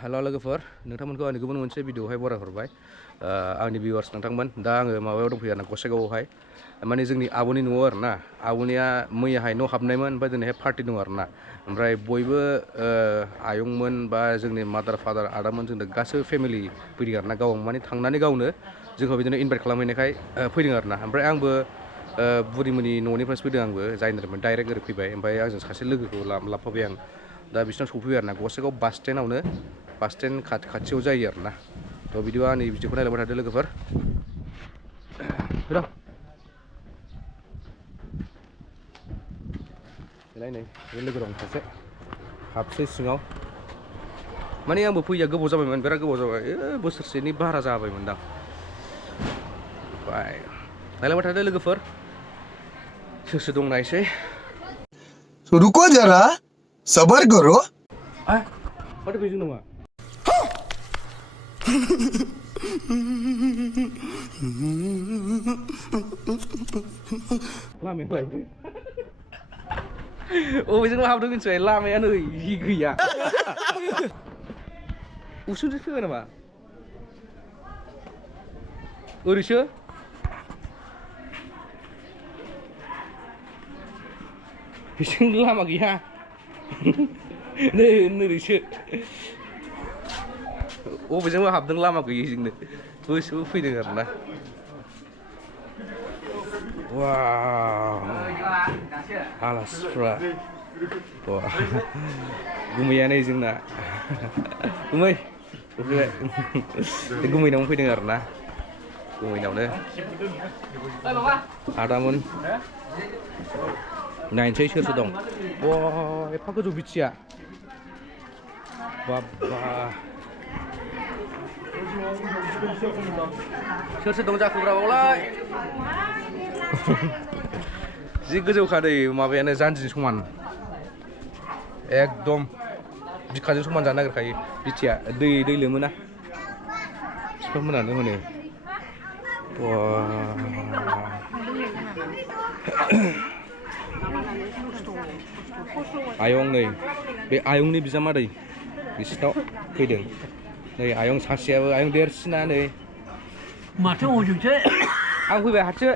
हेल' लोगोफोर नोंथांमोनखौ आंनि गुबुन मोनसे भिडिअआवहाय बरायहरबाय आंनि भिउवार्स नोंथांमोन दा आङो माबायाव दंफैयो आरोना गसाइगावआवहाय माने जोंनि आब'नि न'आव आरोना आब'निया मैयाहाय न' हाबनायमोन ओमफ्राय दिनैहाय पार्टि दं आरोना ओमफ्राय बयबो आयंमोन बा जोंनि मादार फादार आदामोन जोंनो गासैबो फेमिलि फैदों आरोना गाव माने थांनानै गावनो जोंखौ बिदिनो इनभाइट खालामहैनायखाय फैदों आरोना ओमफ्राय आंबो बुरिमोननि न'निफ्रायसो फैदों आंबो जायनिफ्राय डाइरेक्ट ओरै फैबाय ओमफ्राय आंजों सासे लोगोखौ लाफाबाय आं दा बिसिनाव सफैबाय आरोना गसाइगाव बास स्टेन्डआवनो बास स्टेन्ड खाथियाव जायो आरोना थ' बिदिबा आंनि भिडिअखौ नायलांबाय थादो लोगोफोर नै बे लोगो दं सासे हाबसै सिङाव माने आंबो फैया गोबाव जाबायमोन बिराद गोबाव जाबाय बोसोरसेनि बारा जाबायमोनदां ओमफ्राय नायलांबाय थादो लोगोफोर सोर सोर दं नायसै रुको जरा सबर करो माथो बेजों नङा लामाया अबेजों हाबदों मिथिबाय लामाया नै गैया उसुंसो फैबाय नामा ओरैसो बेजों लामा गैया नै नोरैसो अबेजोंबो हाबदों लामा गैयिजोंनो गोसोबो फैदों आरोना आलासिफ्रा गुमैया नै जोंना गुमै सफैबाय गुमैनावनो फैदों आरोना गुमैनावनो आदामोन नायनोसै सोर सोर दं एफा गोजौ बिथिया बाबा सोर सोर दं जाखोब्रा बावलाय जि गोजौखा दै माबायानो जानजिजों समान एकदम बिखाजों समान जानो नागिरखायो बिथिया दै लोमोना बिफा मोनानो होनो आयं नै बे आयंनि बिजामादै बिसिनाव फैदों नै आयं सासेयाबो आयं देरसिना नै माथो हजोंसो आं फैबाय हारसिं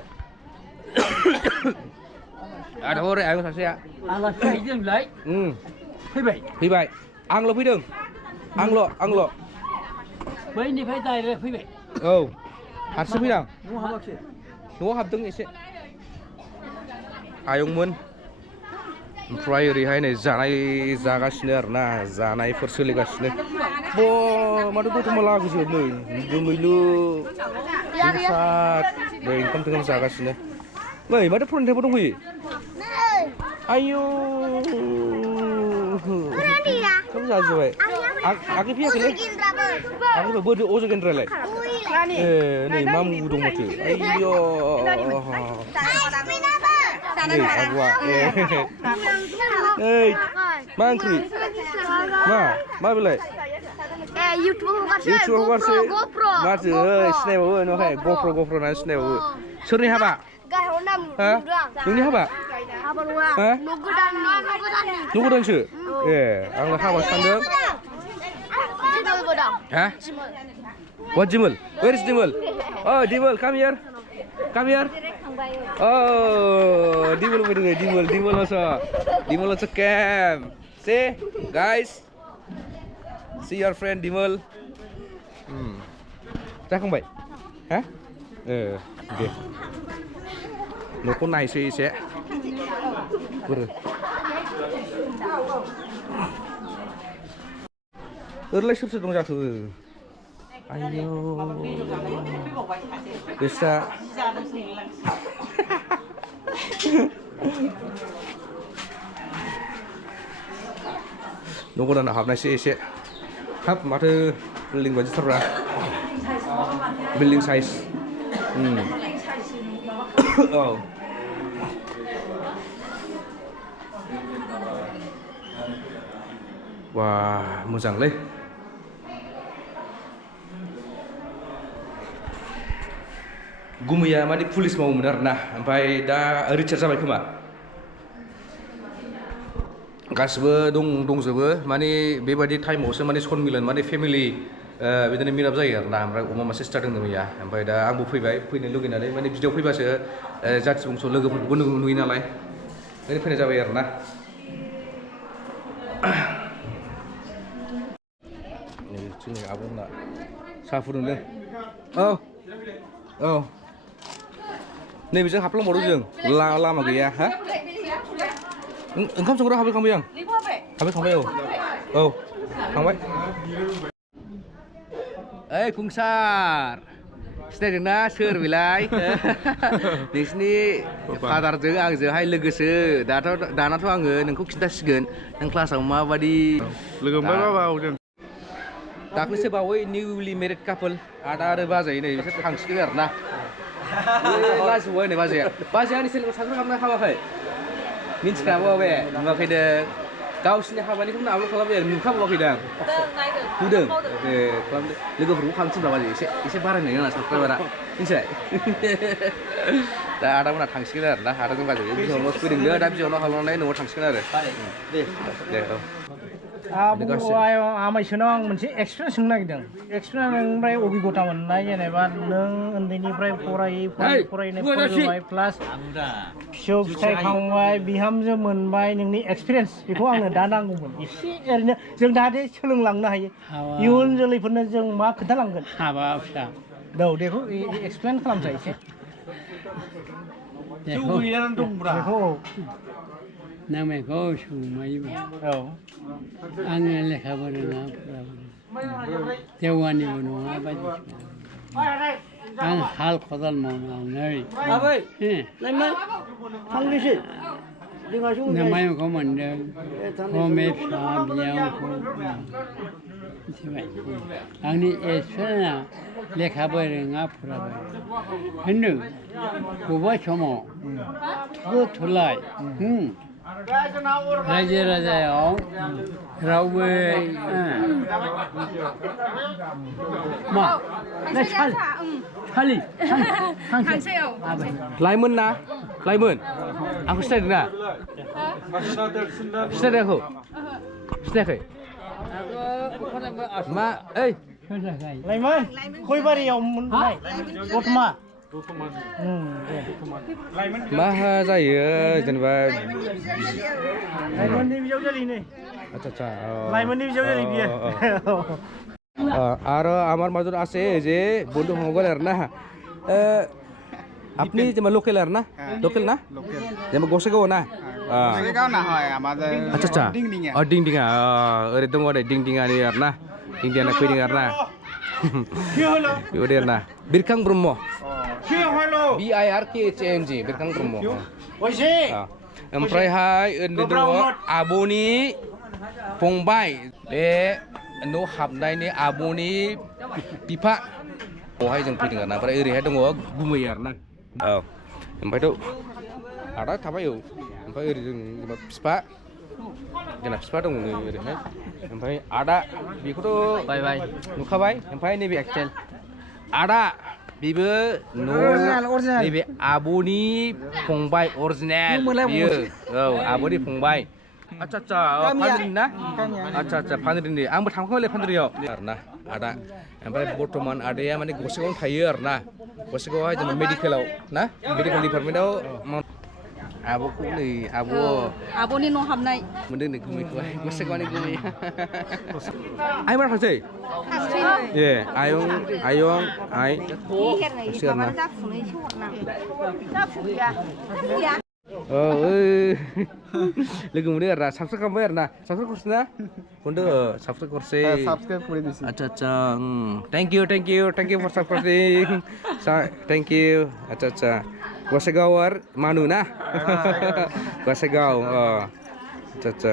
आदा हरै आयं सासेया आलासि जोंलाय फैबाय आंल' फैदों आंल' बैनिफ्राय डाइरेक्ट फैबाय औ हारसिं फैदां न'आव हाबाखिसै न'आव हाबदों एसे आयंमोन ओमफ्राय ओरैहाय नै जानाय जागासिनो आरोना जानायफोर सोलिगासिनो माथो दतमा लागिजोब नै दोमैलु नै ओंखाम थोंखाम जागासिनो नै माथो फोरोंथायबो दंफैयो आयौ ओंखाम जाजोब्बाय आगै फैयाखैलै आगै बोरदो अजय गेन्द्रालाय नै मामु दं माथो आयौ नै आब'आ नै मा ओंख्रि मा बेलाय इउटुबाव हगारसै माथो सिनायबावो न'खाय गफ्र होननानै सिनायबावो सोरनि हाबा नोंनि हाबा न' गोदानसो आंलाय हाबा सानदों What Jimal? Where is Jimal? Oh, Jimal, come here. Oh, Dimal also came. See, guys. See your friend Dimal. जाखांबाय दे न'खौ नायसै एसे ओरैलाय सोर दं जाखो आयौ बिस्रा न' गोदानाव हाबनायसै एसे हाब माथो बिल्डिं बायदिथारब्रा बिल्डिं साइज औ वा मोजांलै गुमैया माने पुलिस मावोमोन आरोना ओमफ्राय दा रिटायार जाबाय खोमा गासिबो दंजोबो माने बेबायदि टाइमावसो माने सनमिलन माने फेमिलि बिदिनो मिलाप जायो आरोना ओमफ्राय अमा मासे सिथारदोंनो मैया ओमफ्राय दा आंबो फैबाय फैनो लुगैनानै माने बिदियाव फैबासो जाथि बंस' लोगोफोरखौबो नुयो नालाय ओंखायनो फैनाय जाबाय आरोना जोंनि आब'मोना साहा फुदुंदों औ नैबेजों हाबलांबावदों जों लामा गैया हा ओंखाम संग्रा हाबैखांबाय आं हाबैखांबाय औ थांबाय ओइ खुंसार सिनायदोंना सोर बेलाय नोंसिनि फादारजों आंजोंहाय लोगोसो दानाथ' आङो नोंखौ खिन्थासिगोन नों क्लासाव माबादि लोगो मोनबाय बाबाव जों दाख्लैसो बावै निउलि मेरिड कापोल आदा आरो बाजै नै बिसोर थांसिगोन आरोना लाजिबावबाय नै बाजैया आंनि चेनेलखौ साबसक्राइब खालामना खालामाखै मिन्थिखाबो बे नुवाखैदों गावसिनि हाबानिखौनो आपल'ड खालामबाय आरो नुखाबावाखैदां नुदों खालामदो लोगोफोरखौ खालामथिनबा बाजै एसे बारायनाय नङा साबस्क्राइबारा मिथिबाय दा आदामोना थांसिगोन आरोना आदाजों बाजै बिजौनाव फैदोंनो दा बिजौनाव खालामनानै न'आव थांसिगोन आरो दे औ आमाइसोनाव आं मोनसे एक्सपिरियेन्स सोंनो नागिरदों एक्सपिरियेन्स नोंनिफ्राय अबिगथा मोननाय जेनेबा नों उन्दैनिफ्राय फरायनो फोरोंबाय प्लास फिसौ फिथाइ खांबाय बिहामजो मोनबाय नोंनि एक्सपिरियेन्स बेखौ आंनो दा नांगौमोन एसे ओरैनो जों जाहाथे सोलोंलांनो हायो इयुन जोलैफोरनो जों मा खोन्थालांगोन हाबा फिसा बेखौ एक्सप्लेन खालामसाय एसे बेखौ नामैखौ सोंबायबा आङो लेखाबो रोङा फराबो देवानिबो नङा बायदिसिना आं हाल खदाल मावनानै नामायखौ मोनदों हमे फिसा बियावखौ मिथिबाय आंनि एक्सपिरियेन्सआ लेखाबो रोङा फराबो होनदों बबेबा समाव थुलाय रायजो राजायाव रावबो मा खालि लाइमोन ना लाइमोन आंखौ सिनायदों ना सिनायदों आंखौ सिनायाखै मा ओइ लाइमोन खयबारियाव मोननाय दतमा मा जायो जेनेबा लाइमोननि बिजावजालिनो আচ্ছা লাইমনি বিজালি বিয়ে আর আমার মাজত আছে যে বন্ধু হগল আর না আপনি যেমন লোকাল আর না লোকাল না যেমন গোসাইগাঁও না Gossaigaon না হয় আমাদের আচ্ছা আচ্ছা ডিংডিঙা ডিংডিঙা ওরে দङ आरो ডিংডিঙানি আর না ডিংডিঙানা फैदों আর ना बेबायदि आरो ना बिरखां ब्रह्म BIRKHANG बिरखां ब्रह्म ओमफ्रायहाय उन्दै दङ आब'नि फंबाय बे न' हाबनायनि आब'नि बिफा बेवहाय जों फैदों आरोना ओमफ्राय ओरैहाय दङ गुमै आरोना औ ओमफ्रायथ' आदा थाबाय औ ओमफ्राय ओरै जों जेनेबा बिफा जोंना बिफा दङ नै ओरैहाय ओमफ्राय आदा बेखौथ' नुखाबाय ओमफ्राय नैबे एक्सेल आदा बेबो नैबे आब'नि फंबाय अरिजिनेल बियो औ आब'नि फंबाय आच्छा आच्छा फानद्रि ना आच्छा आच्छा फानद्रिनि आंबो थांखांबायलै फानद्रियाव आरोना आदा ओमफ्राय बर्थमान आदाया माने गसाइगावआवनो थायो आरोना गसाइगावआवहाय जेनेबा मेडिकेलाव ना मेडिकेल डिपार्टमेन्टआव आब'खौ नै आब'नि न' हाबनाय मोनदों नै गुमैखौहाय गसाइगावनि गुमै आइ मारा थांसै ए आयं आइ माबा जाफुनायसो हरनां जाफुया औ लोगो मोनदों आरोना साबस्क्राइब खालामबाय आरोना साबस्क्राइब करसै ना खनदो साबस्क्राइब करसै সাবস্ক্রাইব করে দিছি আচ্ছা আচ্ছা thank you for subscribing thank you আচ্ছা আচ্ছা Gossaigaon Manu na Gossaigaon আচ্ছা আচ্ছা